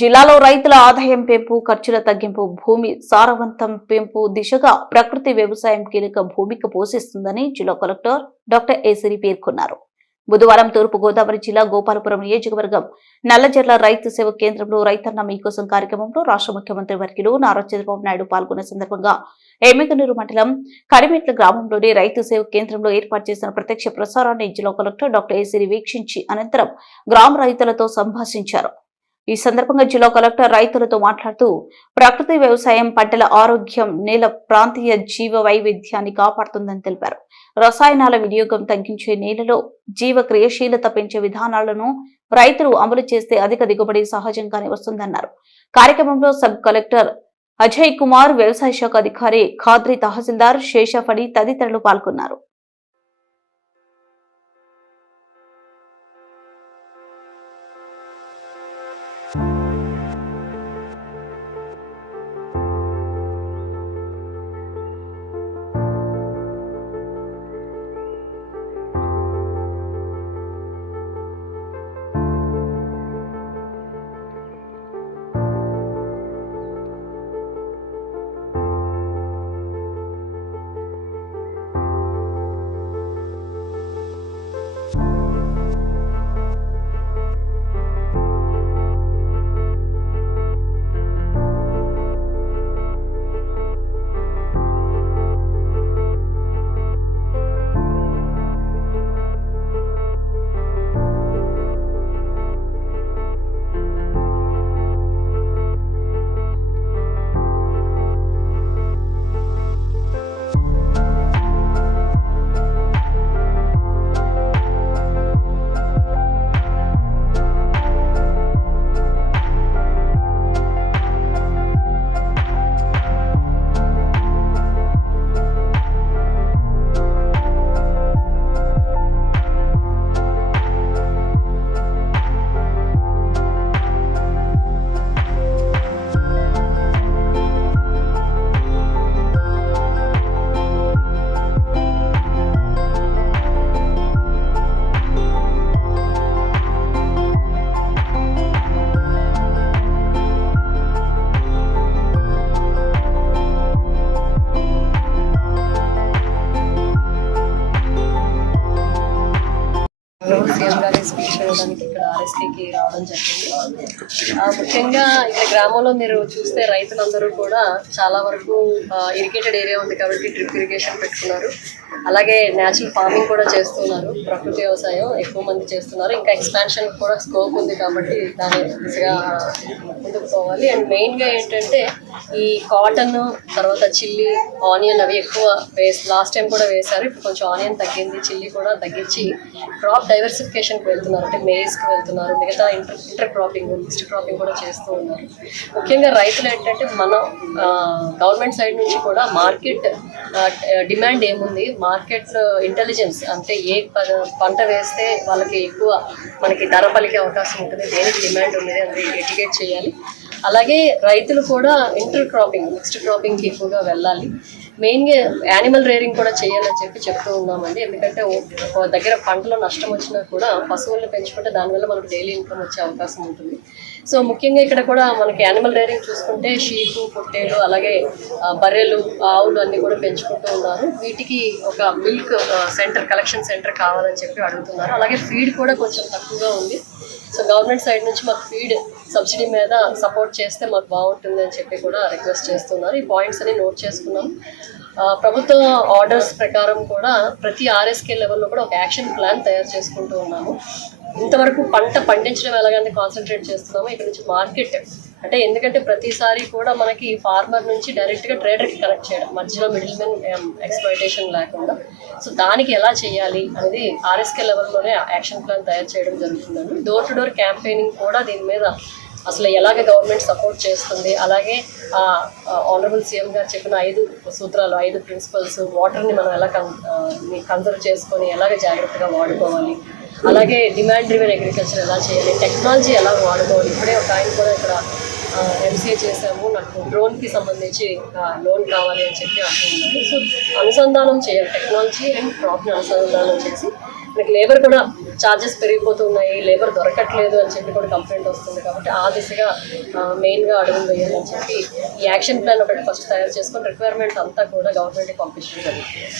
జిల్లాలో రైతుల ఆదాయం పెంపు, ఖర్చుల తగ్గింపు, భూమి సారవంతం పెంపు దిశగా ప్రకృతి వ్యవసాయం కీలక భూమిక పోషిస్తుందని జిల్లా కలెక్టర్ డాక్టర్ ఏసిరి పేర్కొన్నారు. బుధవారం తూర్పు గోదావరి జిల్లా గోపాలపురం నియోజకవర్గం నల్లజర్ల రైతు సేవ కేంద్రంలో రైతన్న మీకోసం కార్యక్రమంలో రాష్ట్ర ముఖ్యమంత్రి వర్యులు నారా చంద్రబాబు నాయుడు పాల్గొన్న సందర్భంగా ఎమ్మిగనూరు మండలం కడిమెట్ల గ్రామంలోని రైతు సేవ కేంద్రంలో ఏర్పాటు చేసిన ప్రత్యక్ష ప్రసారాన్ని జిల్లా కలెక్టర్ డాక్టర్ ఏసిరి వీక్షించి అనంతరం గ్రామ రైతులతో సంభాషించారు. ఈ సందర్భంగా జిల్లా కలెక్టర్ రైతులతో మాట్లాడుతూ ప్రకృతి వ్యవసాయం పంటల ఆరోగ్యం, నేల ప్రాంతీయ జీవ వైవిధ్యాన్ని కాపాడుతుందని తెలిపారు. రసాయనాల వినియోగం తగ్గించే నేలలో జీవ క్రియాశీలత పెంచే విధానాలను రైతులు అమలు చేస్తే అధిక దిగుబడి సహజంగానే వస్తుందన్నారు. కార్యక్రమంలో సబ్ కలెక్టర్ అజయ్ కుమార్, వ్యవసాయ శాఖ అధికారి ఖాద్రి, తహసీల్దార్ శేషఫడి తదితరులు పాల్గొన్నారు. స్పీచ్ చేయడానికి ఇక్కడ ఆర్ఎస్టీకి రావడం జరిగింది. ముఖ్యంగా ఇక్కడ గ్రామంలో మీరు చూస్తే రైతులందరూ కూడా చాలా వరకు ఇరిగేటెడ్ ఏరియా ఉంది కాబట్టి డ్రిప్ ఇరిగేషన్ పెట్టుకున్నారు. అలాగే న్యాచురల్ ఫార్మింగ్ కూడా చేస్తున్నారు. ప్రకృతి వ్యవసాయం ఎక్కువ మంది చేస్తున్నారు. ఇంకా ఎక్స్పాన్షన్ కూడా స్కోప్ ఉంది కాబట్టి దాని దిశగా ముందుకు పోవాలి. అండ్ మెయిన్గా ఏంటంటే ఈ కాటన్, తర్వాత చిల్లీ, ఆనియన్ అవి ఎక్కువ లాస్ట్ టైం కూడా వేశారు. ఇప్పుడు కొంచెం ఆనియన్ తగ్గింది, చిల్లీ కూడా తగ్గించి క్రాప్ డైవర్సిఫికేషన్కి వెళ్తున్నారు. అంటే మేజ్కి వెళ్తున్నారు, మిగతా ఇంటర్ క్రాపింగ్, మిక్స్డ్ క్రాపింగ్ కూడా చేస్తూ ఉన్నారు. ముఖ్యంగా రైతులు ఏంటంటే మన గవర్నమెంట్ సైడ్ నుంచి కూడా మార్కెట్ డిమాండ్ ఏముంది, మార్కెట్ ఇంటెలిజెన్స్ అంటే ఏ పంట వేస్తే వాళ్ళకి ఎక్కువ మనకి ధర పలికే అవకాశం ఉంటుంది, దేనికి డిమాండ్ ఉన్నది అనేది ఎడ్యుకేట్ చేయాలి. అలాగే రైతులు కూడా ఇంటర్ క్రాపింగ్, మిక్స్డ్ క్రాపింగ్కి ఎక్కువగా వెళ్ళాలి. మెయిన్గా యానిమల్ రేరింగ్ కూడా చేయాలని చెప్తూ ఉన్నామండి. ఎందుకంటే ఒక దగ్గర పంటలో నష్టం వచ్చినా కూడా పశువులను పెంచుకుంటే దానివల్ల మనకు డైలీ ఇన్కమ్ వచ్చే అవకాశం ఉంటుంది. సో ముఖ్యంగా ఇక్కడ కూడా మనకి యానిమల్ రేరింగ్ చూసుకుంటే షీపు, పొట్టేలు, అలాగే బర్రెలు, ఆవులు అన్నీ కూడా పెంచుకుంటూ ఉన్నారు. వీటికి ఒక మిల్క్ సెంటర్, కలెక్షన్ సెంటర్ కావాలని చెప్పి అడుగుతున్నారు. అలాగే ఫీడ్ కూడా కొంచెం తక్కువగా ఉంది. సో గవర్నమెంట్ సైడ్ నుంచి మాకు ఫీడ్ సబ్సిడీ మీద సపోర్ట్ చేస్తే మాకు బాగుంటుంది అని చెప్పి కూడా రిక్వెస్ట్ చేస్తున్నారు. ఈ పాయింట్స్ అన్ని నోట్ చేసుకున్నాం. ప్రభుత్వ ఆర్డర్స్ ప్రకారం కూడా ప్రతి ఆర్ఎస్కే లెవెల్లో కూడా ఒక యాక్షన్ ప్లాన్ తయారు చేసుకుంటూ ఉన్నాము. ఇంతవరకు పంట పండించడం ఎలాగైతే కాన్సన్ట్రేట్ చేస్తున్నామో ఇక్కడ నుంచి మార్కెట్ అంటే ఎందుకంటే ప్రతిసారి కూడా మనకి ఫార్మర్ నుంచి డైరెక్ట్గా ట్రేడర్కి కనెక్ట్ చేయడం, మధ్యలో మిడిల్ మెన్ ఎక్స్‌ప్లాయిటేషన్ లేకుండా. సో దానికి ఎలా చేయాలి అనేది ఆర్ఎస్కే లెవెల్లోనే యాక్షన్ ప్లాన్ తయారు చేయడం జరుగుతుందండి. డోర్ టు డోర్ క్యాంపెయినింగ్ కూడా దీని మీద అసలు ఎలాగ గవర్నమెంట్ సపోర్ట్ చేస్తుంది, అలాగే ఆనరబుల్ సీఎం గారు చెప్పిన 5 సూత్రాలు, 5 ప్రిన్సిపల్స్, వాటర్ని మనం ఎలా కన్జర్వ్ చేసుకొని ఎలాగ జాగ్రత్తగా వాడుకోవాలి, అలాగే డిమాండ్ డ్రివెన్ అగ్రికల్చర్ ఎలా చేయాలి, టెక్నాలజీ ఎలా వాడుకోవాలి. ఇప్పుడే ఒక ఆయన కూడా ఇక్కడ ఎంసీఏ చేసాము, నాకు డ్రోన్కి సంబంధించి లోన్ కావాలి అని చెప్పి అంటున్నారు. సో అనుసంధానం చేయాలి, టెక్నాలజీ అండ్ క్రాప్ని అనుసంధానం చేసి మనకి లేబర్ కూడా ఛార్జెస్ పెరిగిపోతున్నాయి, లేబర్ దొరకట్లేదు అని చెప్పి కూడా కంప్లైంట్ వస్తుంది. కాబట్టి ఆ దిశగా మెయిన్గా అడుగులు వేయాలని చెప్పి ఈ యాక్షన్ ప్లాన్ ఒకటి ఫస్ట్ తయారు చేసుకొని రిక్వైర్మెంట్ అంతా కూడా గవర్నమెంట్కి పంపించడం జరుగుతుంది.